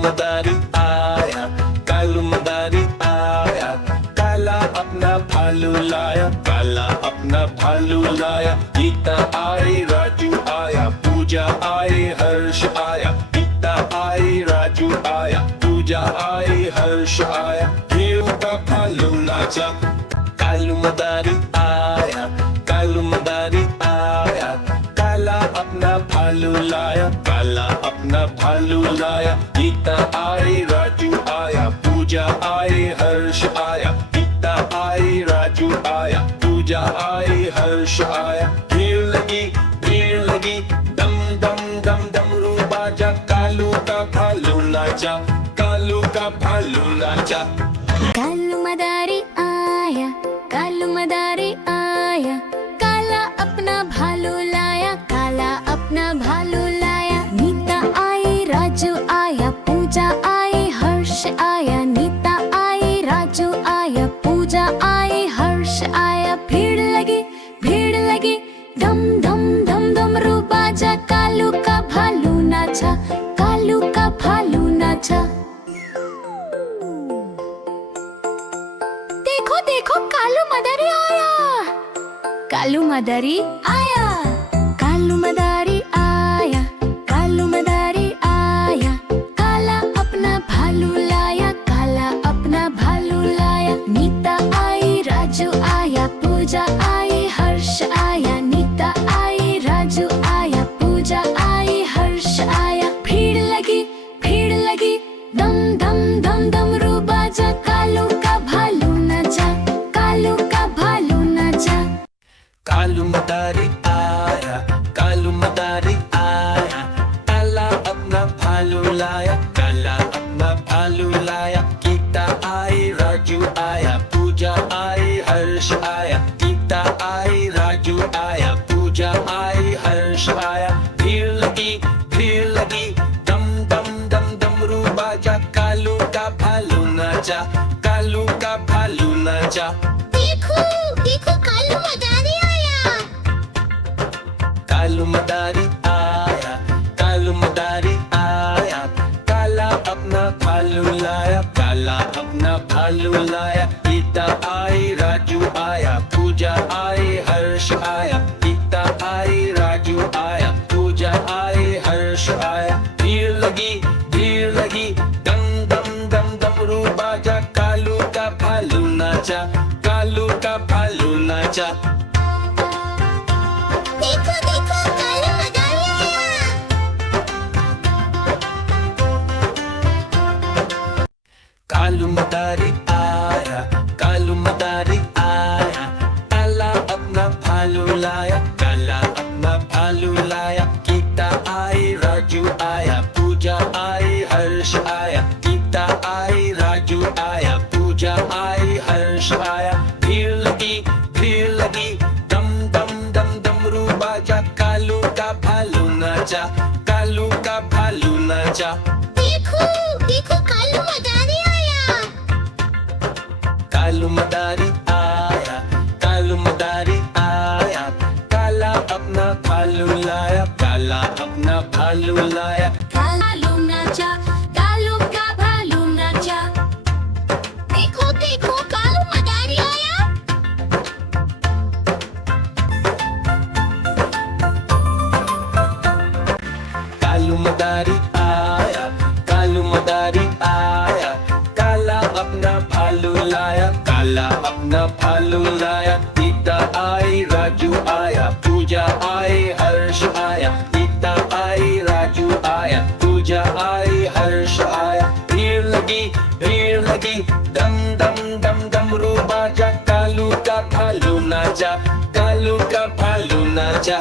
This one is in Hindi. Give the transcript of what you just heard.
मदारी आया, कालू मदारी आया, काला अपना भालू लाया, काला अपना भालू लाया। गीता आई, राजू आया, पूजा आई, हर्ष आया। गीता आई, राजू आया, पूजा आई, हर्ष आया। घेऊ का भालू नाचा, कालू मदारी आया, कालू मदारी आया, काला अपना भालू लाया, काला अपना भालू लाया। गीता आई, राजू आया, पूजा आई, हर्ष आया। गीता आई, राजू आया, पूजा आई, हर्ष आया। भीड़ लगी, दम दम दम डमरू बाजा, कालू का भालू नाचा, कालू का भालू नाचा। कालू मदारी आया, कालू मदारी आया, काला अपना भालू लाया, काला अपना भालू लाया। नीता आई, राजू आया, पूजा आई, हर्ष आया। नीता आई, राजू आया, पूजा आई, हर्ष आया। भीड़ लगी, धम धम धम डमरू बाजा, कालू का भालू नाचा, कालू का भालू नाचा। देखो देखो, कालू मदारी आया, कालू मदारी आया, कालू मदारी आया, कालू मदारी आया, काला अपना भालू लाया, काला अपना भालू लाया। नीता आई, राजू आया, पूजा आई, हर्ष आया। नीता आई, राजू आया, पूजा आई, हर्ष आया। भीड़ लगी, दम दम दम डमरू बाजा, कालू का भालू नाचा, कालू का भालू नाचा। कालू मदारी आया, कालू मदारी आया, काला अपना भालू लाया, काला अपना भालू लाया। गीता आई, राजू आया, पूजा आई, हर्ष आया। गीता आई, राजू आया, पूजा आई, हर्ष आया। भीड़ लगी, दम दम दम डमरू बाजा, कालू का भालू नाचा, कालू का भालू नाचा। देखो देखो, कालू मदारी आया, कालू मदारी आया, कालू मदारी आया, काला अपना भालू लाया, काला अपना भालू लाया। गीता आई, राजू आया, पूजा आई, हर्ष आया। गीता आई, राजू आया, पूजा आई, हर्ष आया। भीड़ लगी, दम दम दम डमरू बाजा, कालू का भालू नाचा, कालू का भालू नाचा। देखो देखो, कालू मदारी आया, कालू मदारी आया, कालू मदारी आया, काला अपना भालू लाया, काला अपना भालू लाया। गीता आई, राजू आया, पूजा आई, हर्ष आया। गीता आई, राजू आया, पूजा आई, हर्ष आया। भीड़ लगी, दम दम दम डमरू बाजा, कालू का भालू नाचा, कालू का भालू नाचा। देखो देखो, कालू मदारी आया, कालू मदारी आया, कालू मदारी आया, काला अपना भालू लाया, काला अपना भालू लाया। कालू नाचा, कालू का भालू नाचा। देखो देखो, कालू मदारी आया, कालू मदारी आया, कालू मदारी आया, काला अपना भालू लाया, काला अपना भालू लाया। गीता आई, राजू आया, पूजा आई, हर्ष आया। गीता आई, राजू आया, पूजा आई, हर्ष आया। भीड़ लगी, दम दम दम डमरू बाजा, कालू का भालू नाचा, कालू का भालू नाचा।